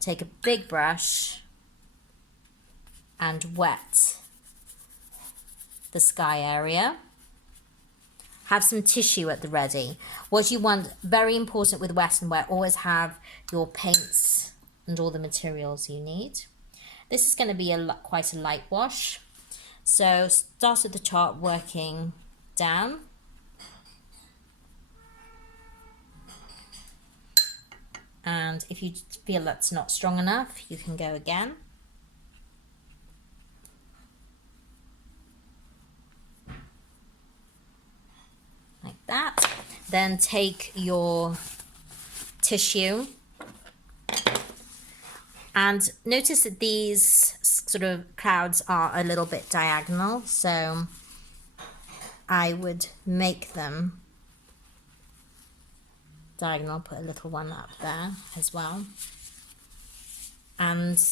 take a big brush and wet the sky area. Have some tissue at the ready. What you want, very important with wet and wet, always have your paints and all the materials you need. This is going to be quite a light wash. So start at the top, working down. And if you feel that's not strong enough, you can go again. Like that. Then take your tissue and notice that these sort of clouds are a little bit diagonal, so I would make them diagonal. Put a little one up there as well, and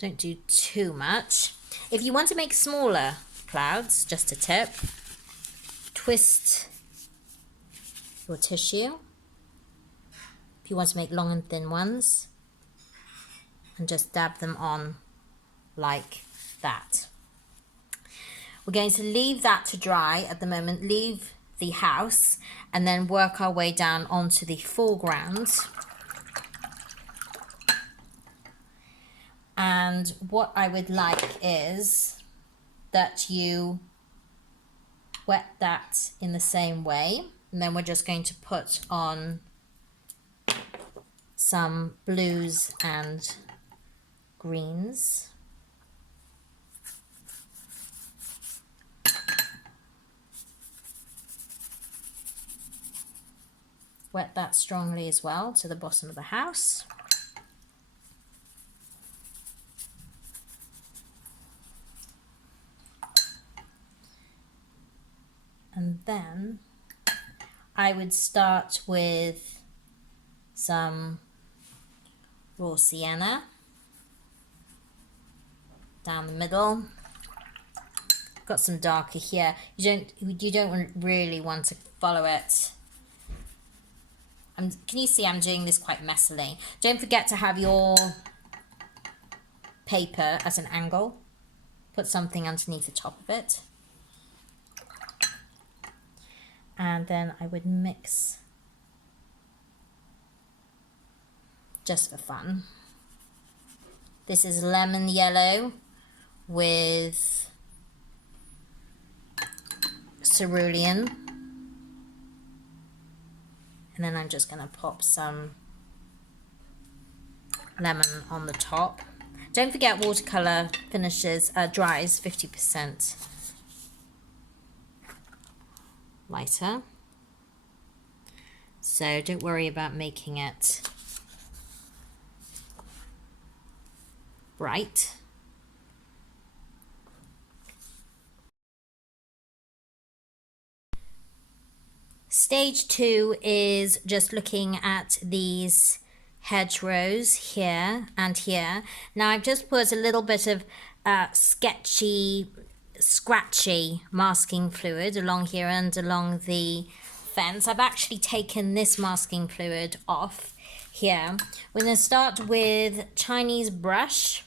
don't do too much. If you want to make smaller clouds, just a tip, twist your tissue. If you want to make long and thin ones, and just dab them on like that. We're going to leave that to dry at the moment, leave the house, and then work our way down onto the foreground. And what I would like is that you wet that in the same way. And then we're just going to put on some blues and greens. Wet that strongly as well to the bottom of the house. And then I would start with some raw sienna down the middle. Got some darker here. You don't really want to follow it. Can you see I'm doing this quite messily? Don't forget to have your paper at an angle. Put something underneath the top of it. And then I would mix, just for fun. This is lemon yellow with cerulean. And then I'm just going to pop some lemon on the top. Don't forget watercolour finishes, dries 50% lighter. So don't worry about making it bright. Stage 2 is just looking at these hedgerows here and here. Now I've just put a little bit of sketchy, scratchy masking fluid along here and along the fence. I've actually taken this masking fluid off here. We're going to start with Chinese brush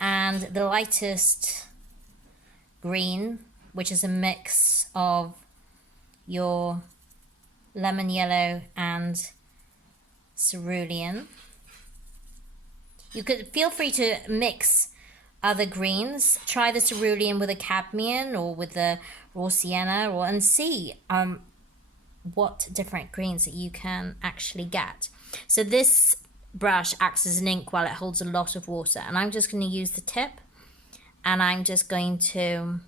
and the lightest green, which is a mix of your lemon yellow and cerulean. You could feel free to mix other greens. Try the cerulean with a cadmium or with the raw sienna, and see what different greens that you can actually get. So this brush acts as an ink while it holds a lot of water, and I'm just going to use the tip, and I'm just going to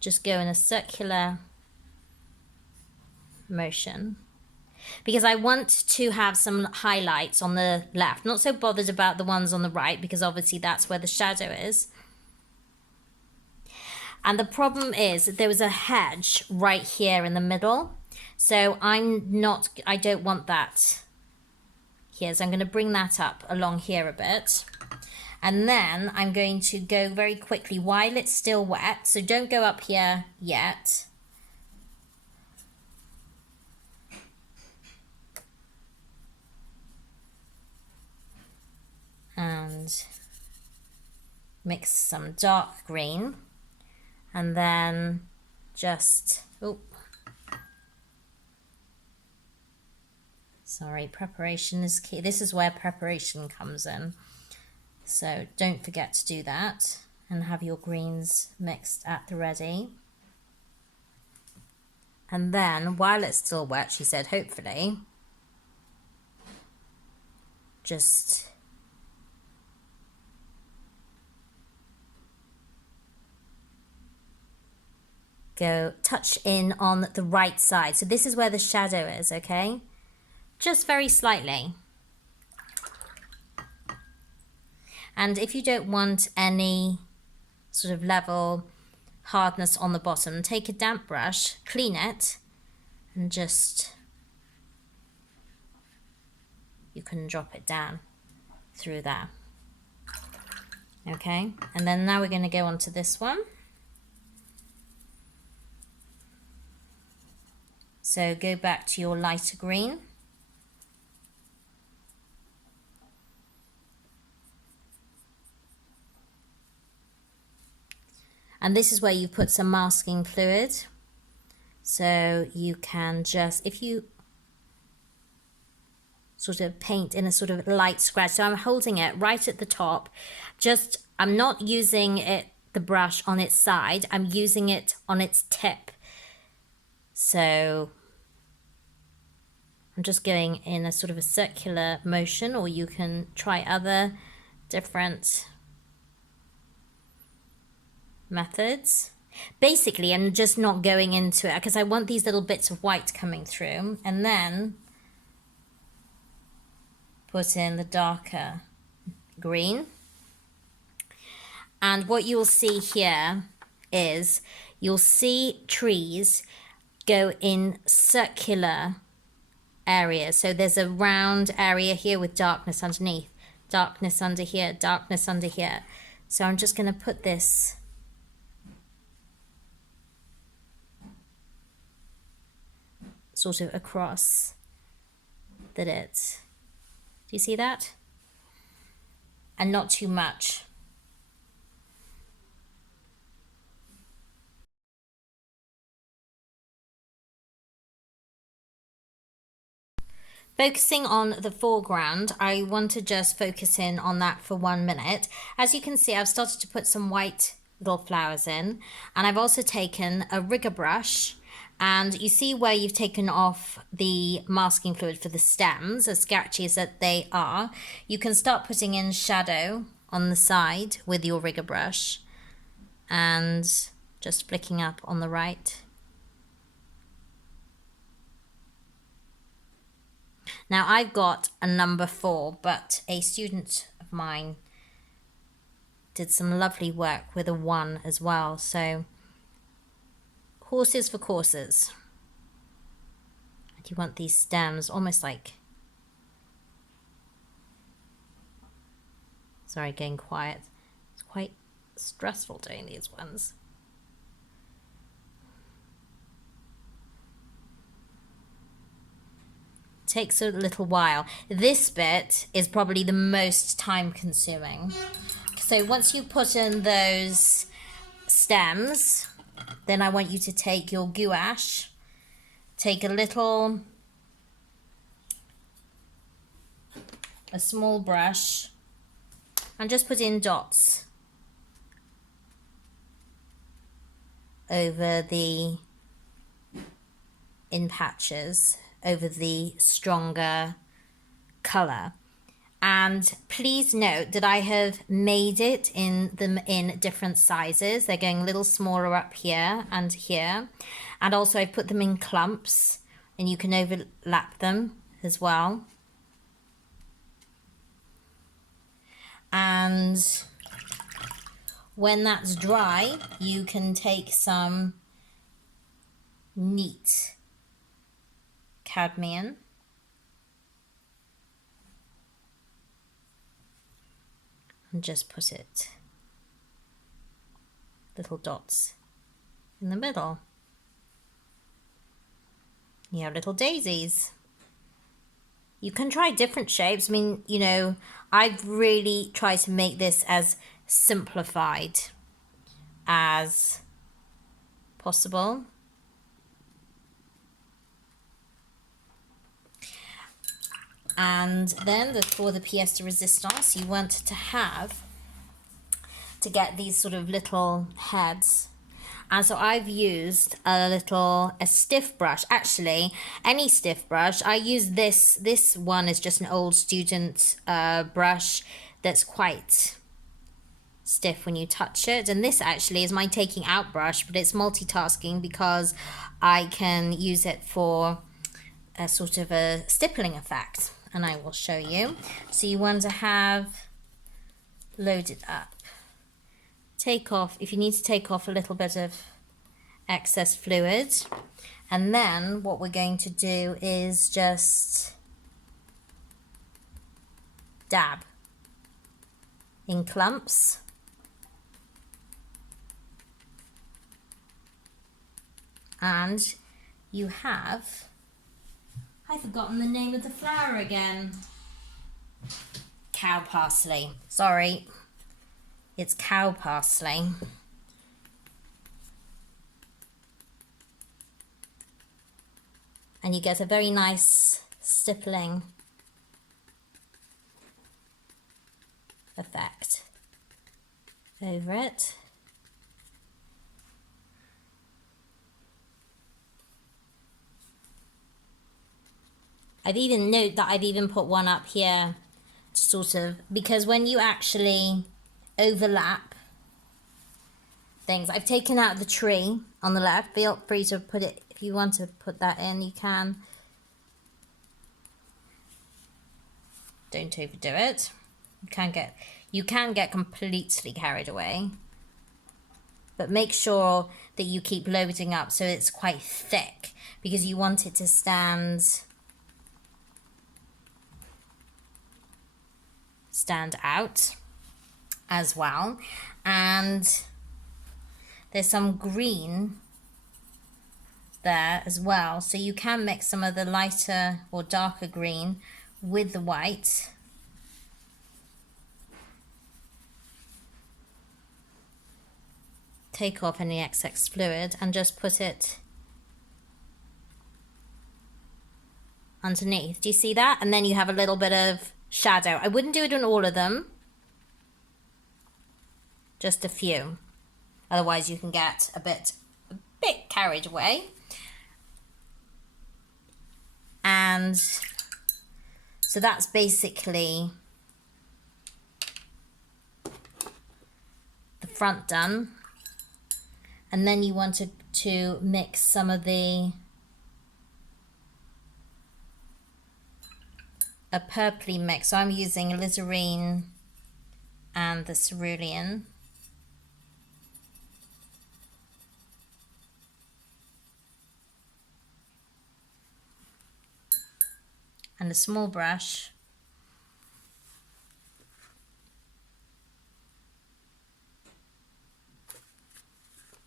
just go in a circular motion, because I want to have some highlights on the left. Not so bothered about the ones on the right, because obviously that's where the shadow is. And the problem is that there was a hedge right here in the middle. So I don't want that here. So I'm going to bring that up along here a bit. And then I'm going to go very quickly while it's still wet. So don't go up here yet. And mix some dark green. And then just, sorry, preparation is key. This is where preparation comes in. So don't forget to do that and have your greens mixed at the ready. And then while it's still wet, she said, hopefully, just go touch in on the right side. So this is where the shadow is, okay? Just very slightly. And if you don't want any sort of level hardness on the bottom, take a damp brush, clean it, and just, you can drop it down through there. Okay, and then now we're going to go on to this one. So go back to your lighter green. And this is where you put some masking fluid. So you can just, if you sort of paint in a sort of light scratch. So I'm holding it right at the top. Just, I'm not using it, the brush on its side. I'm using it on its tip. So I'm just going in a sort of a circular motion, or you can try other different methods. Basically, I'm just not going into it because I want these little bits of white coming through, and then put in the darker green. And what you'll see here is you'll see trees go in circular areas. So there's a round area here with darkness underneath, darkness under here, darkness under here. So I'm just going to put this sort of across that it's, do you see that? And not too much. Focusing on the foreground, I want to just focus in on that for 1 minute. As you can see, I've started to put some white little flowers in, and I've also taken a rigger brush, and you see where you've taken off the masking fluid for the stems, as sketchy as that they are. You can start putting in shadow on the side with your rigger brush and just flicking up on the right. Now I've got a number 4, but a student of mine did some lovely work with a 1 as well. So horses for courses. And you want these stems almost like, sorry, getting quiet. It's quite stressful doing these ones. Takes a little while. This bit is probably the most time consuming. So once you put in those stems, then I want you to take your gouache, take a small brush, and just put in dots over in patches over the stronger color. And please note that I have made it in different sizes. They're going a little smaller up here and here, and also I've put them in clumps, and you can overlap them as well. And when that's dry, you can take some neat cadmium and just put it, little dots in the middle. You have little daisies. You can try different shapes. I mean, you know, I've really tried to make this as simplified as possible. And then for the pièce de résistance, you want to get these sort of little heads. And so I've used a stiff brush. Actually, any stiff brush. I use this one is just an old student brush that's quite stiff when you touch it. And this actually is my taking out brush, but it's multitasking because I can use it for a sort of a stippling effect. And I will show you. So you want to have loaded up. Take off, if you need to take off a little bit of excess fluid. And then what we're going to do is just dab in clumps. And you have, I've forgotten the name of the flower again. Cow parsley. Sorry. It's cow parsley. And you get a very nice stippling effect over it. I've even put one up here to sort of, because when you actually overlap things, I've taken out the tree on the left. Feel free to put it, if you want to put that in, you can. Don't overdo it. You can get completely carried away. But make sure that you keep loading up so it's quite thick, because you want it to stand out as well. And there's some green there as well, so you can mix some of the lighter or darker green with the white. Take off any excess fluid and just put it underneath. Do you see that? And then you have a little bit of shadow. I wouldn't do it on all of them, just a few, otherwise you can get a bit carried away. And so that's basically the front done. And then you wanted to mix some of a purpley mix. So I'm using alizarin and the cerulean. And a small brush.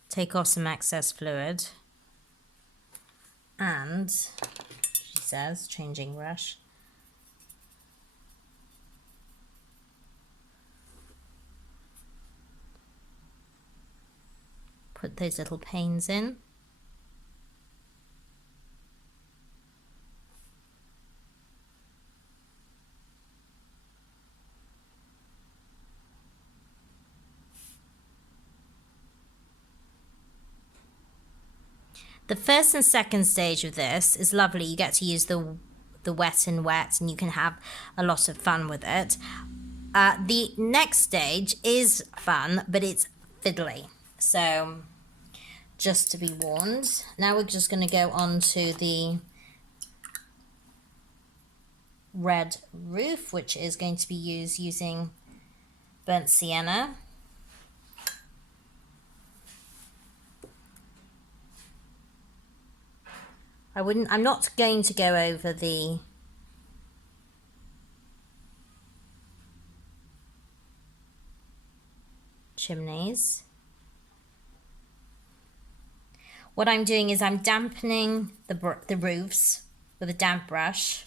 Take off some excess fluid. And, she says, changing brush. Put those little panes in. The first and second stage of this is lovely. You get to use the wet and wet, and you can have a lot of fun with it. The next stage is fun, but it's fiddly. So just to be warned. Now we're just going to go on to the red roof, which is going to be using burnt sienna. I'm not going to go over the chimneys. What I'm doing is I'm dampening the roofs with a damp brush.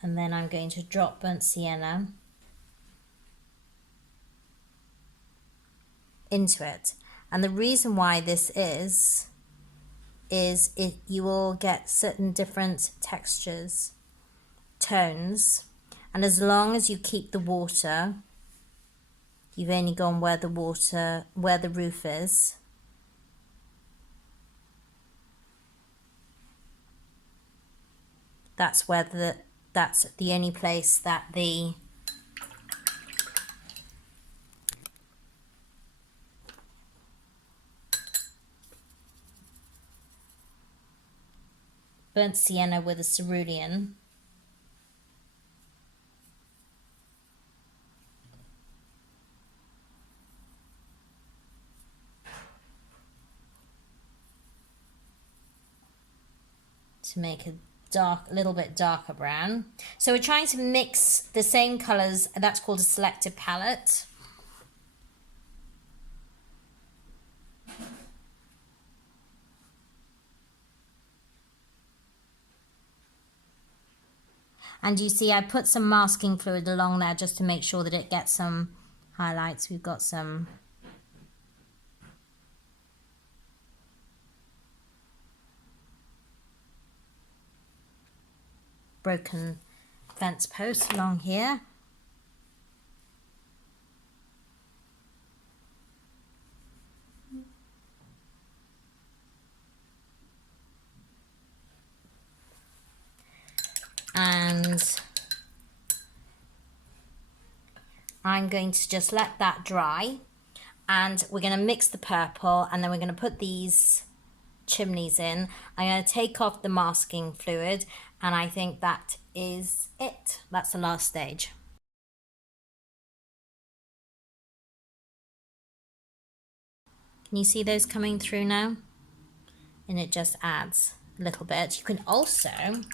And then I'm going to drop burnt sienna into it. And the reason why this is you will get certain different textures, tones, and as long as you keep the water, you've only gone where the roof is. That's the only place that the burnt sienna with a cerulean to make a little bit darker brown. So we're trying to mix the same colors. That's called a selective palette. And you see I put some masking fluid along there just to make sure that it gets some highlights. We've got some broken fence posts along here. And I'm going to just let that dry, and we're going to mix the purple, and then we're going to put these chimneys in. I'm going to take off the masking fluid, and I think that is it. That's the last stage. Can you see those coming through now? And it just adds a little bit. You can also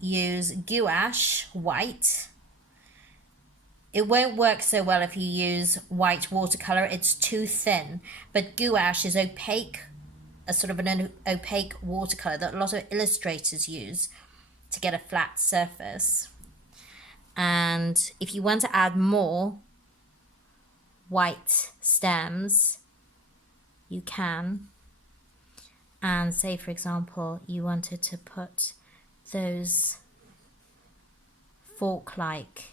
use gouache white. It won't work so well if you use white watercolor. It's too thin, but gouache is opaque, a sort of an opaque watercolor that a lot of illustrators use to get a flat surface. And if you want to add more white stems, you can. And say, for example, you wanted to put those fork-like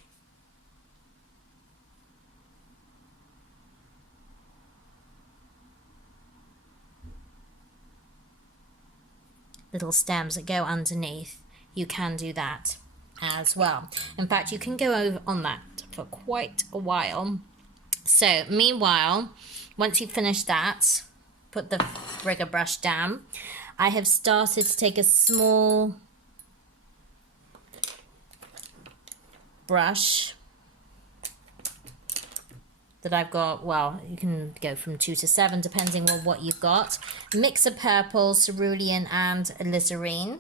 little stems that go underneath, you can do that as well. In fact, you can go over on that for quite a while. So meanwhile, once you've finished that, put the rigger brush down. I have started to take a small brush that I've got, well, you can go from 2 to 7 depending on what you've got. Mix of purple, cerulean and alizarin.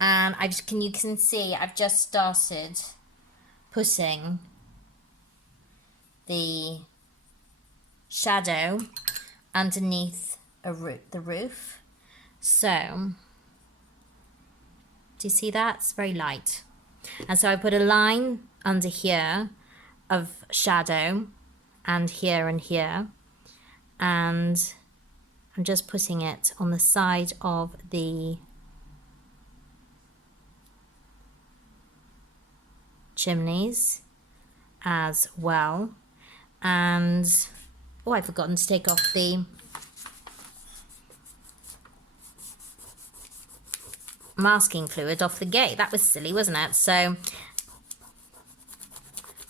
And you can see I've just started putting the shadow underneath the roof. So, do you see that? It's very light. And so I put a line under here of shadow and here, and I'm just putting it on the side of the chimneys as well. And oh, I've forgotten to take off the masking fluid off the gate. That was silly, wasn't it? So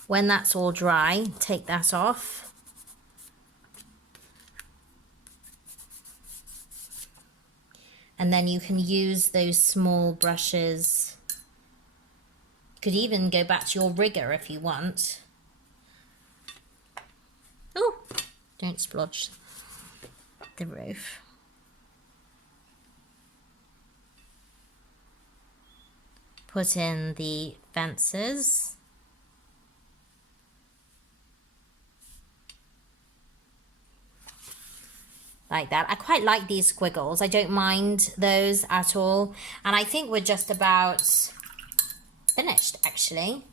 when that's all dry, take that off. And then you can use those small brushes. You could even go back to your rigger if you want. Oh, don't splodge the roof. put in the fences. Like that. I quite like these squiggles. I don't mind those at all. And I think we're just about finished, actually.